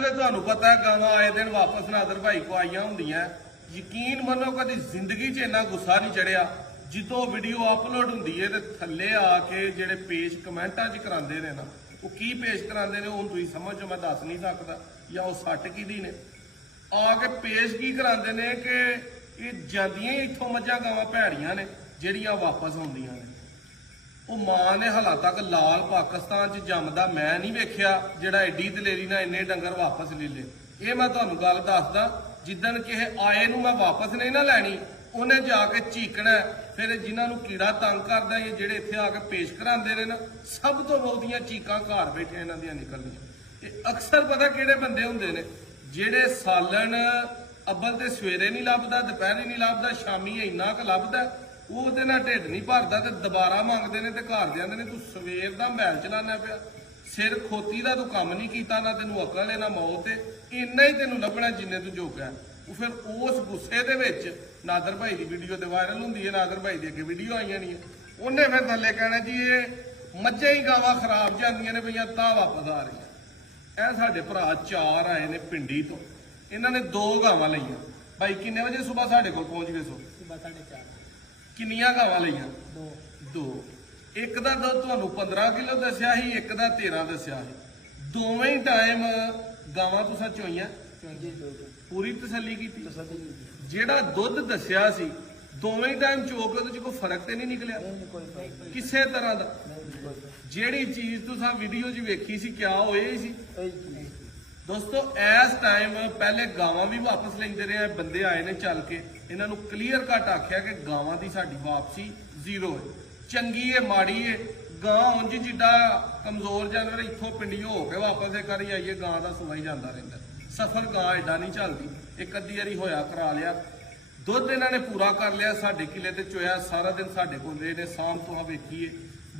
ਤੁਹਾਨੂੰ ਪਤਾ ਗਾਵਾਂ ਆਏ ਦਿਨ ਵਾਪਸ ਨਾਦਰ ਭਾਈ ਕੋ ਆਈਆਂ ਹੁੰਦੀਆਂ। ਯਕੀਨ ਮੰਨੋ ਕਦੀ ਜ਼ਿੰਦਗੀ 'ਚ ਇੰਨਾ ਗੁੱਸਾ ਨਹੀਂ ਚੜਿਆ। ਜਦੋਂ ਵੀਡੀਓ ਅਪਲੋਡ ਹੁੰਦੀ ਹੈ ਤੇ ਥੱਲੇ ਆ ਕੇ ਜਿਹੜੇ ਪੇਜ ਕਮੈਂਟਾਂ 'ਚ ਕਰਾਉਂਦੇ ਨੇ ਨਾ, ਉਹ ਕੀ ਪੇਜ ਕਰਾਉਂਦੇ ਨੇ ਹੁਣ ਤੁਸੀਂ ਸਮਝੋ, ਮੈਂ ਦੱਸ ਨਹੀਂ ਸਕਦਾ। ਜਾਂ ਉਹ ਸੱਟ ਕਿਹਦੀ ਨੇ ਆ ਕੇ ਪੇਜ ਕੀ ਕਰਾਉਂਦੇ ਨੇ ਕਿ ਇਹ ਜਾਂਦੀਆਂ ਹੀ ਇੱਥੋਂ ਮੱਝਾਂ ਗਾਵਾਂ ਭੈੜੀਆਂ ਨੇ ਜਿਹੜੀਆਂ ਵਾਪਸ ਆਉਂਦੀਆਂ ਨੇ। ਉਹ ਮਾਂ ਨੇ ਹਾਲਾਂ ਤੱਕ ਲਾਲ ਪਾਕਿਸਤਾਨ 'ਚ ਜੰਮਦਾ ਮੈਂ ਨਹੀਂ ਵੇਖਿਆ ਜਿਹੜਾ ਐਡੀ ਦਲੇਰੀ ਨਾਲ ਇੰਨੇ ਡੰਗਰ ਵਾਪਸ ਲੈ ਲੇ। ਇਹ ਮੈਂ ਤੁਹਾਨੂੰ ਗੱਲ ਦੱਸਦਾ, ਜਿੱਦਣ ਕਿਸੇ ਆਏ ਨੂੰ ਮੈਂ ਵਾਪਸ ਨਹੀਂ ਨਾ ਲੈਣੀ, ਉਹਨੇ ਜਾ ਕੇ ਚੀਕਣਾ। ਫਿਰ ਜਿਨ੍ਹਾਂ ਨੂੰ ਕੀੜਾ ਤੰਗ ਕਰਦਾ ਜਾਂ ਜਿਹੜੇ ਇੱਥੇ ਆ ਕੇ ਪੇਸ਼ ਕਰਾਉਂਦੇ ਨੇ ਨਾ, ਸਭ ਤੋਂ ਬਹੁਤੀਆਂ ਚੀਕਾਂ ਘਰ ਬੈਠੇ ਇਹਨਾਂ ਦੀਆਂ ਨਿਕਲਦੀਆਂ। ਇਹ ਅਕਸਰ ਪਤਾ ਕਿਹੜੇ ਬੰਦੇ ਹੁੰਦੇ ਨੇ, ਜਿਹੜੇ ਸਾਲਣ ਅੱਬਲ ਤੇ ਸਵੇਰੇ ਨਹੀਂ ਲੱਭਦਾ, ਦੁਪਹਿਰੇ ਨਹੀਂ ਲੱਭਦਾ, ਸ਼ਾਮੀ ਇੰਨਾ ਕੁ ਲੱਭਦਾ, ਉਹ ਉਹਦੇ ਨਾਲ ਢਿੱਡ ਨਹੀਂ ਭਰਦਾ ਤੇ ਦੁਬਾਰਾ ਮੰਗਦੇ ਨੇ ਤੇ ਘਰ ਦੇ ਆਂਦੇ ਨੇ ਤੂੰ ਸਵੇਰ ਦਾ ਮਹਿਲ ਚਲਾਣਾ ਪਿਆ, ਸਿਰ ਖੋਤੀ ਦਾ ਤੂੰ ਕੰਮ ਨਹੀਂ ਕੀਤਾ, ਨਾ ਤੈਨੂੰ ਅਕਲ ਹੈ ਨਾ ਮੌਤ ਹੈ, ਇੰਨਾ ਹੀ ਤੈਨੂੰ ਲੱਭਣਾ ਜਿੰਨੇ ਤੂੰ ਜੋਗਾ। ਉਹ ਫਿਰ ਉਸ ਗੁੱਸੇ ਦੇ ਵਿੱਚ ਨਾਦਰ ਭਾਈ ਦੀ ਵੀਡੀਓ ਤੇ ਵਾਇਰਲ ਹੁੰਦੀ ਹੈ, ਨਾਦਰ ਭਾਈ ਦੀ ਅੱਗੇ ਵੀਡੀਓ ਆਈਆਂ ਨਹੀਂ, ਉਹਨੇ ਫਿਰ ਥੱਲੇ ਕਹਿਣਾ ਜੀ ਇਹ ਮੱਝਾਂ ਹੀ ਗਾਵਾਂ ਖਰਾਬ ਜਾਂਦੀਆਂ ਨੇ ਪਈਆਂ ਤਾਂ ਵਾਪਸ ਆ ਰਹੀਆਂ। ਇਹ ਸਾਡੇ ਭਰਾ 4 ਆਏ ਨੇ ਪਿੰਡੀ ਤੋਂ, ਇਹਨਾਂ ਨੇ 2 ਗਾਵਾਂ ਲਈਆਂ। ਭਾਈ ਕਿੰਨੇ ਵਜੇ ਸਵੇਰ ਸਾਡੇ ਕੋਲ ਪਹੁੰਚ ਗਏ? ਸੁਬਹ 4:30। ਕਿੰਨੀਆਂ ਗਾਵਾਂ ਲਈਆਂ? 2। ਇੱਕ ਦਾ ਦੁੱਧ ਤੁਹਾਨੂੰ 15 ਕਿਲੋ ਦੱਸਿਆ ਸੀ, ਇੱਕ ਦਾ 13 ਦੱਸਿਆ ਸੀ। ਦੋਵੇਂ ਹੀ ਟਾਈਮ ਗਾਵਾਂ ਤੁਸੀਂ ਚੋਈਆਂ? ਪੂਰੀ ਤਸੱਲੀ ਕੀਤੀ? ਜਿਹੜਾ ਦੁੱਧ ਦੱਸਿਆ ਸੀ ਦੋਵੇਂ ਟਾਈਮ ਚੋਕ ਉਹਦੇ ਚ ਕੋਈ ਫਰਕ ਤੇ ਨਹੀਂ ਨਿਕਲਿਆ ਕਿਸੇ ਤਰ੍ਹਾਂ ਦਾ? ਜਿਹੜੀ ਚੀਜ਼ ਤੁਸੀਂ ਵੀਡੀਓ 'ਚ ਵੇਖੀ ਸੀ ਕਿਆ ਹੋਏ ਸੀ ਦੋਸਤੋ? ਇਸ ਟਾਈਮ ਪਹਿਲੇ ਗਾਵਾਂ ਵੀ ਵਾਪਸ ਲੈਂਦੇ ਰਹੇ ਬੰਦੇ ਆਏ ਨੇ ਚੱਲ ਕੇ, ਇਹਨਾਂ ਨੂੰ ਕਲੀਅਰ ਕੱਟ ਆਖਿਆ ਕਿ ਗਾਵਾਂ ਦੀ ਸਾਡੀ ਵਾਪਸੀ 0 ਹੈ। ਚੰਗੀ ਹੈ ਮਾੜੀ ਹੈ, ਗਾਂ ਉਂਝ ਜਿੱਡਾ ਕਮਜ਼ੋਰ ਜਾਨਵਰ ਇੱਥੋਂ ਪਿੰਡੀਓ ਹੋ ਕੇ ਵਾਪਸ ਇੱਕ ਵਾਰੀ ਆਈਏ, ਗਾਂ ਦਾ ਸੁਣਾ ਹੀ ਜਾਂਦਾ ਰਹਿੰਦਾ ਸਫਰ। ਗਾਂ ਐਡਾ ਨਹੀਂ ਚੱਲਦੀ, ਇੱਕ ਅੱਧੀ ਵਾਰੀ ਹੋਇਆ ਕਰਾ ਲਿਆ, ਦੁੱਧ ਇਹਨਾਂ ਨੇ ਪੂਰਾ ਕਰ ਲਿਆ, ਸਾਡੇ ਕਿਲੇ ਤੇ ਚੋਇਆ, ਸਾਰਾ ਦਿਨ ਸਾਡੇ ਕੋਲ ਰਹੇ ਨੇ, ਸ਼ਾਮ ਤੋਂ ਆ ਵੇਖੀਏ।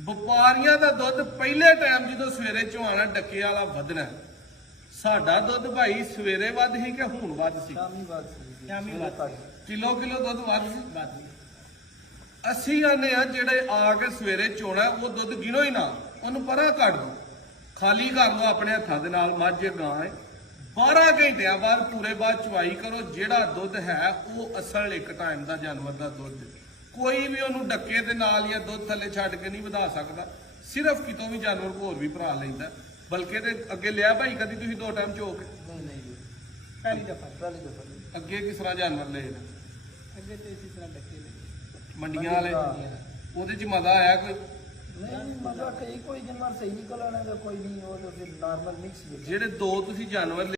ਵਪਾਰੀਆਂ ਦਾ ਦੁੱਧ ਪਹਿਲੇ ਟਾਈਮ ਜਦੋਂ ਸਵੇਰੇ ਚੋਆਣਾ ਡੱਕੇ ਵਾਲਾ ਵਧਣਾ, ਸਾਡਾ ਦੁੱਧ ਭਾਈ ਸਵੇਰੇ ਵੱਧ ਸੀ ਕਿ ਹੁਣ ਵੱਧ ਸੀ? ਸ਼ਾਮੀ ਵੱਧ। ਕਿਲੋ ਦੁੱਧ ਵੱਧ ਸੀ। ਅਸੀਂ ਆਨੇ ਆ ਜਿਹੜੇ ਆ ਕੇ ਸਵੇਰੇ ਚੋਣਾ ਉਹ ਦੁੱਧ ਗਿਣੋ ਹੀ ਨਾ, ਉਹਨੂੰ ਪਰਾਂ ਕੱਢ ਦੋ, ਖਾਲੀ ਕਰ ਲਓ ਆਪਣੇ ਹੱਥਾਂ ਦੇ ਨਾਲ। ਮੱਝ ਗਾਂ ਹੈ 12 ਘੰਟਿਆਂ ਬਾਅਦ ਪੂਰੇ ਬਾਅਦ ਚਵਾਈ ਕਰੋ। ਜਿਹੜਾ ਦੁੱਧ ਹੈ ਉਹ ਅਸਲ ਇੱਕ ਟਾਈਮ ਦਾ ਜਾਨਵਰ ਦਾ ਦੁੱਧ, ਕੋਈ ਵੀ ਉਹਨੂੰ ਡੱਕੇ ਦੇ ਨਾਲ ਜਾਂ ਦੁੱਧ ਥੱਲੇ ਛੱਡ ਕੇ ਨਹੀਂ ਵਧਾ ਸਕਦਾ। ਸਿਰਫ ਕਿਤੋਂ ਵੀ ਜਾਨਵਰ ਹੋਰ ਵੀ ਭਰਾ ਲੈਂਦਾ, ਬਲਕਿ ਤੇ ਅੱਗੇ ਲਿਆ ਭਾਈ ਕਦੀ ਤੁਸੀਂ 2 ਟਾਈਮ ਚੋ ਕੇ? ਪਹਿਲੀ ਦਫਾ। ਅੱਗੇ ਕਿਸ ਤਰ੍ਹਾਂ ਜਾਨਵਰ ਲਏ ਨੇ? ਅੱਗੇ ਤੇ ਇਸੇ ਤਰ੍ਹਾਂ ਡੱਕੇ ਨੇ ਮੰਡੀਆਂ ਵਾਲੇ, ਉਹਦੇ ਚ ਮਜ਼ਾ ਆਇਆ ਕੋਈ? नहीं मजा कई कोई जानवर सही निकल आने का कोई नहीं, वो तो फिर नॉर्मल मिक्स। ਜਿਹੜੇ 2 ਤੁਸੀਂ ਜਾਨਵਰ